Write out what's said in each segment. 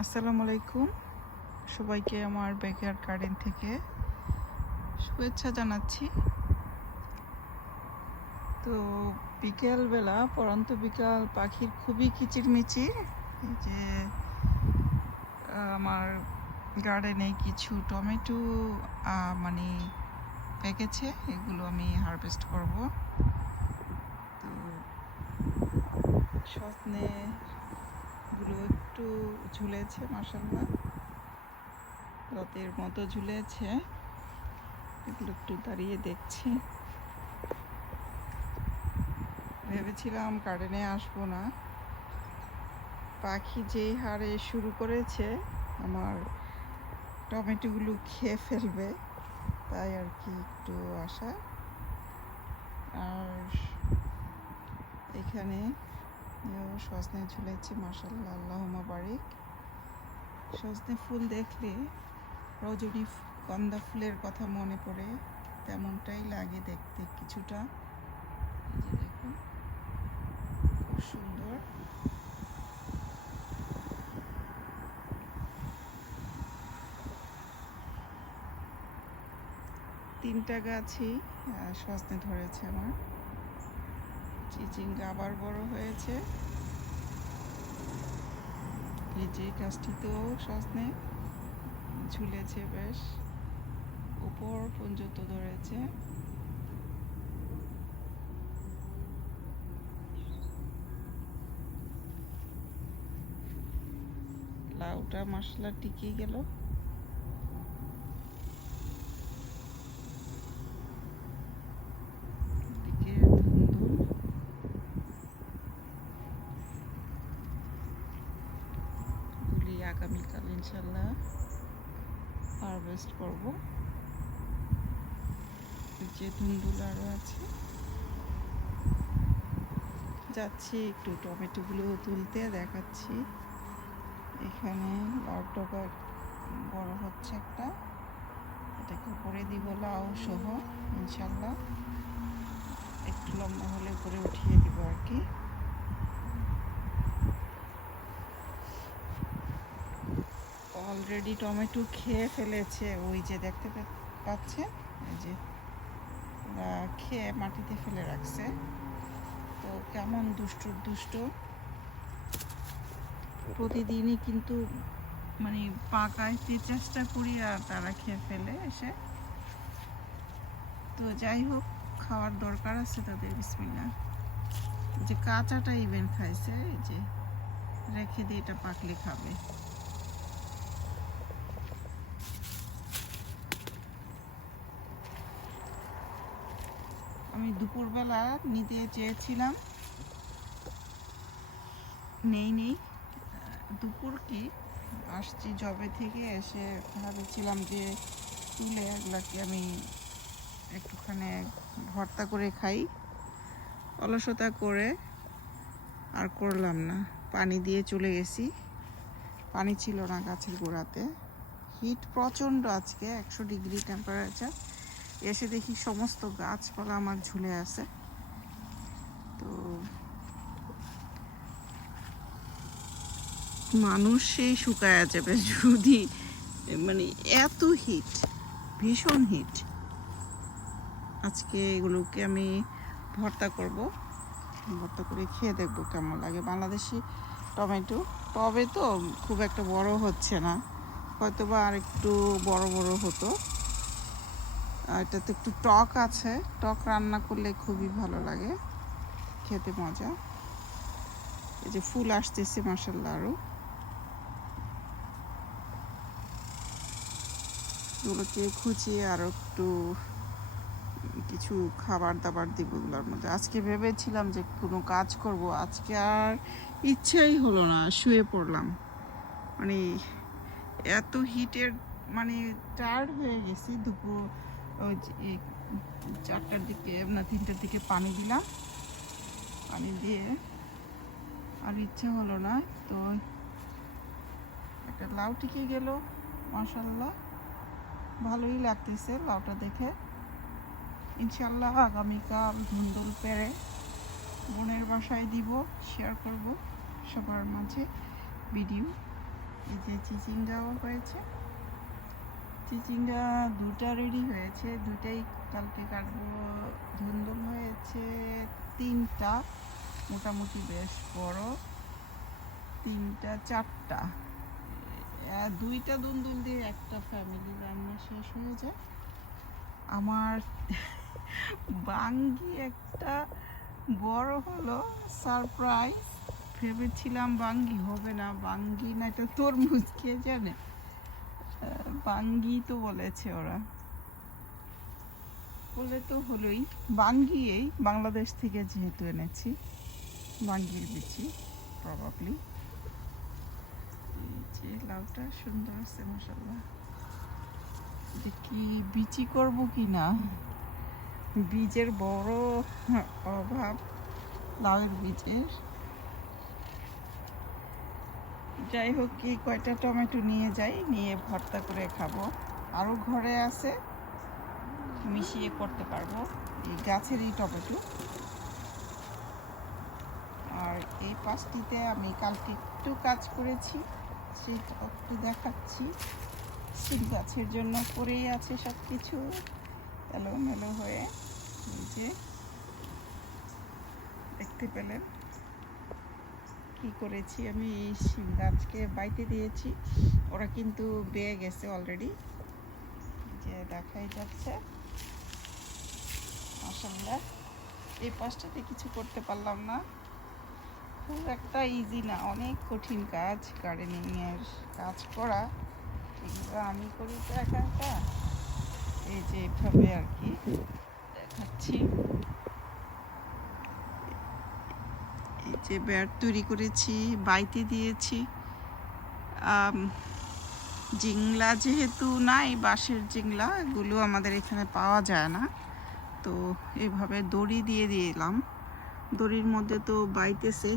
আসসালামু আলাইকুম। সবাইকে আমার ব্যাকয়ার্ড গার্ডেন থেকে শুভেচ্ছা জানাচ্ছি। তো বিকেলবেলা, পরন্ত বিকাল, পাখির খুবই কিচিরমিচির। যে আমার গার্ডেনে কিছু টমেটো মানে পেকেছে, এগুলো আমি হারভেস্ট করব। তো সজনে গুলো একটু ঝুলেছে মাসাল্লাহ রথের মতো ঝুলেছে। এগুলো একটু দাঁড়িয়ে দেখছি। ভেবেছিলাম গার্ডেনে আসব না। পাখি যেই হারে শুরু করেছে, আমার টমেটোগুলো খেয়ে ফেলবে। তাই আর কি একটু আসা আর এখানে এও সজনে ঝুলেছে মাসাল্লাহ আল্লাহমা বারিক। সজনে ফুল দেখলে রজনী গন্ধা ফুলের কথা মনে পড়ে, তেমনটাই লাগে দেখতে কিছুটা। দেখুন, খুব সুন্দর। তিনটা গাছই সজনে ধরেছে আমার। চিচিঙ্গা আবার বড় হয়েছে। এই যে গাছটিতেও সজনে ঝুলেছে বেশ উপর পর্যন্ত ধরেছে। লাউটা মশলা টিকে গেল এদিকে ধুন্দুল গুলি আগামীকাল ইনশাল্লাহ হারভেস্ট করব। যে ধুন্দুল আরও আছে। যাচ্ছি একটু টমেটোগুলো তুলতে, দেখাচ্ছি। এখানে লাউ টকা বড় হচ্ছে একটা। এটাকে উপরে দিব লাউ সহ, ইনশাল্লাহ। একটু লম্বা হলে উপরে উঠিয়ে দিব আর কি। অলরেডি টমেটো খেয়ে ফেলেছে। ওই যে দেখতে পা- পাচ্ছেন এই যে খেয়ে মাটিতে ফেলে রাখছে। তো কেমন দুষ্টু, দুষ্ট? প্রতিদিনই কিন্তু মানে পাকাইতে চেষ্টা করি আর তারা খেয়ে ফেলে এসে। তো যাই হোক, খাওয়ার দরকার আছে তাদের বিসমিল্লা যে কাঁচাটা ইভেন খাইছে, এই যে, রেখে দিয়ে এটা পাকলে খাবে। আমি দুপুরবেলা নিতে চেয়েছিলাম। নেই নেই। দুপুর কি? আসছি জবে থেকে এসে ভাবেছিলাম যে তুলে এগুলাকে আমি একটুখানি ভর্তা করে খাই। অলসতা করে আর করলাম না। পানি দিয়ে চলে গেছি। পানি ছিল না গাছের গোড়াতে। হিট প্রচণ্ড আজকে, একশো ডিগ্রি টেম্পারেচার এসে দেখি সমস্ত গাছপালা আমার ঝুলে আছে। তো মানুষ সেই শুকায়া যাবে যদি মানে এত হিট ভীষণ হিট আজকে এগুলোকে আমি ভর্তা করব। ভর্তা করে খেয়ে দেখব কেমন লাগে। বাংলাদেশি টমেটো টবে তো খুব একটা বড় হচ্ছে না। হয়তো বা আর একটু বড় বড় হতো। এটাতে একটু টক আছে। টক রান্না করলে খুবই ভালো লাগে। খেতে মজা। এই যে ফুল আসতেছে মাসাল্লাহ আরও এগুলোকে খুঁচিয়ে আরও একটু কিছু খাবার দাবার দিব এগুলোর মধ্যে। আজকে ভেবেছিলাম যে কোনো কাজ করব। আজকে আর ইচ্ছাই হলো না, শুয়ে পড়লাম। মানে এত হিটের মানে টায়ার্ড হয়ে গেছি। দুপুর ওই চারটার দিকে, না, তিনটার দিকে পানি দিলাম। পানি দিয়ে আর ইচ্ছা হলো না, তো একটা লাউ টিকে গেল মাসাল্লাহ ভালোই লাগতেছে লাউটা দেখে। ইনশাল্লাহ আগামীকাল ধুন্দুল পেরে বোনের বাসায় দিব শেয়ার করব সবার মাঝে ভিডিও এই যে চিচিঙ্গাও হয়েছে। চিচিঙ্গা দুটা রেডি হয়েছে, দুটাই কালকে কাটবো। ধুন্দুল হয়েছে তিনটা, মোটামুটি বেশ বড়। তিনটা, চারটা। দুইটা দুন্দুল দিয়ে একটা ফ্যামিলি রান্না শেষ হয়ে যায়। আমার বাঙ্গি একটা বড় হলো সারপ্রাইজ ভেবেছিলাম বাঙ্গি হবে না, বাঙ্গি না এটা তরমুজ, কে জানে? বাঙ্গি তো বলেছে ওরা। বলে তো হলোই। বাঙ্গি এই বাংলাদেশ থেকে যেহেতু এনেছি বাঙ্গির বিচি প্রবাবলি যে লাউটা সুন্দর আছে মশাল্লাহ দেখি বিচি করব কি না বীজের বড় অভাব লাউয়ের বীজের। যাই হোক কি কয়টা টমেটো নিয়ে যাই, নিয়ে ভর্তা করে খাব। আরও ঘরে আছে, মিশিয়ে করতে পারব এই গাছেরই টমেটো। আর এই পাঁচটিতে আমি কালকে একটু কাজ করেছি সেটা একটু দেখাচ্ছি। সিম গাছের জন্য পরেই আছে সব কিছু এলোমেলো হয়ে যে, দেখতে পেলেন। কি করেছি? আমি শিম গাছকে বাইতে দিয়েছি। ওরা কিন্তু বেয়ে গেছে অলরেডি যে দেখাই যাচ্ছে। মাসাল্লাহ এই পাশটাতে কিছু করতে পারলাম না। খুব একটা ইজি না। অনেক কঠিন কাজ গার্ডেনিংয়ের কাজ করা। এগুলো আমি করি তো একা একা। এই যে এভাবে আর কি দেখাচ্ছি এই যে ব্যাট তৈরি করেছি, বাইতে দিয়েছি। জিংলা যেহেতু নাই, বাঁশের জিংলা, এগুলো আমাদের এখানে পাওয়া যায় না। তো এভাবে দড়ি দিয়ে দিলাম। দড়ির মধ্যে তো বাইতেছে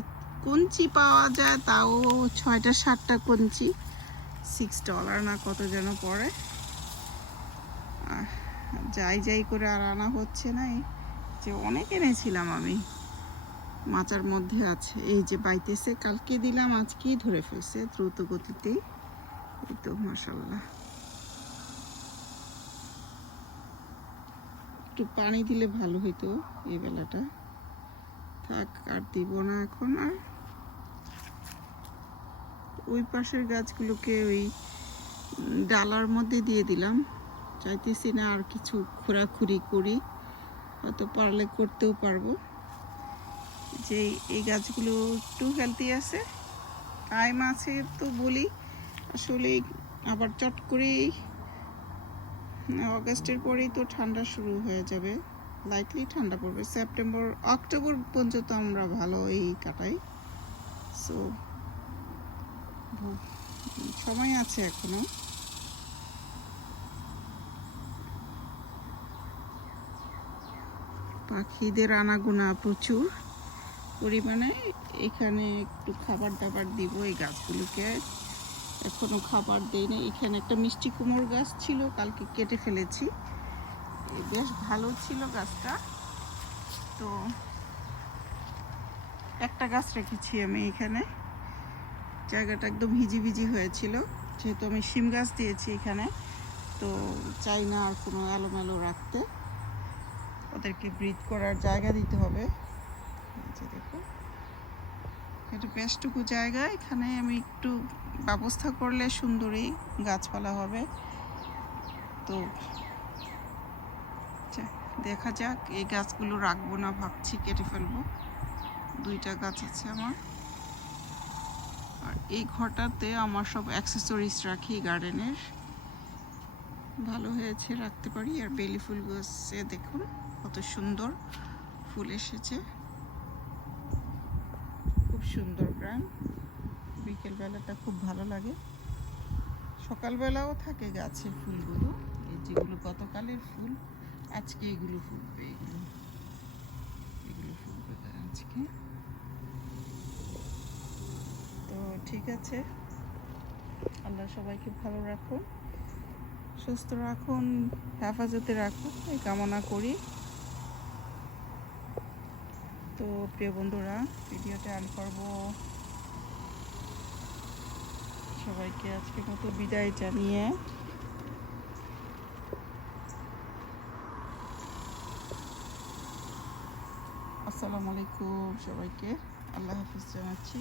কঞ্চি পাওয়া যায়, তাও ছয়টা, সাতটা কঞ্চি। সিক্স ডলার না কত যেন পড়ে। যাই যাই করে আর আনা হচ্ছে না যে অনেক এনেছিলাম আমি। মাচার মধ্যে আছে। এই যে বাইতেছে, কালকে দিলাম, আজকেই ধরে ফেলছে দ্রুত গতিতেই এই তো মাসাল্লাহ একটু পানি দিলে ভালো হইতো এই বেলাটা। থাক, আর দিব না এখন আর। ওই পাশের গাছগুলোকে ওই ডালার মধ্যে দিয়ে দিলাম। চাইতেছি না আর কিছু খোরাখুরি করি। হয়তো পারলে করতেও পারব। যে এই গাছগুলো একটু হেলদি আছে। টাইম আছে তো বলি, আসলে আবার চট করেই অগস্টের পরেই তো ঠান্ডা শুরু হয়ে যাবে। লাইটলি ঠান্ডা পড়বে। সেপ্টেম্বর অক্টোবর পর্যন্ত আমরা ভালো এই কাটাই। সো সময় আছে এখনও। পাখিদের আনাগোনা প্রচুর। পরিমাণে এখানে একটু খাবার দাবার দিব এই গাছগুলোকে। এখনও খাবার দেয়নি এখানে একটা মিষ্টি কুমড় গাছ ছিল, কালকে কেটে ফেলেছি। বেশ ভালো ছিল গাছটা। তো একটা গাছ রেখেছি আমি এখানে। জায়গাটা একদম হিজিবিজি হয়েছিল। যেহেতু আমি শিম গাছ দিয়েছি এখানে, তো চাই না আর কোনো এলোমেলো রাখতে। ওদেরকে ব্রিথ করার জায়গা দিতে হবে। যে দেখো। এটা বেশটুকু জায়গা, এখানে আমি একটু ব্যবস্থা করলে সুন্দরী গাছপালা হবে। তো দেখা যাক, এই গাছগুলো রাখব না, ভাবছি কেটে ফেলব। দুইটা গাছ আছে আমার। আর এই ঘরটাতে আমার সব অ্যাক্সেসরিজ রাখি গার্ডেনের। ভালো হয়েছে, রাখতে পারি। আর বেলি ফুল গাছে দেখুন, কত সুন্দর ফুল এসেছে। সুন্দর গ্রাম। বিকেলবেলাটা খুব ভালো লাগে। সকালবেলাও থাকে গাছে ফুলগুলো। এই যেগুলো গতকালের ফুল, আজকে এগুলো ফুটবে। এগুলো এগুলো ফুটবে আজকে। তো ঠিক আছে। আল্লাহ সবাইকে ভালো রাখুন সুস্থ রাখুন, হেফাজতে রাখুন এই কামনা করি। তো প্রিয় বন্ধুরা, ভিডিওটা অন করব। সবাইকে আজকে মতো বিদায় জানিয়ে। আসসালামু আলাইকুম সবাইকে, আল্লাহ হাফিজ জানাচ্ছি।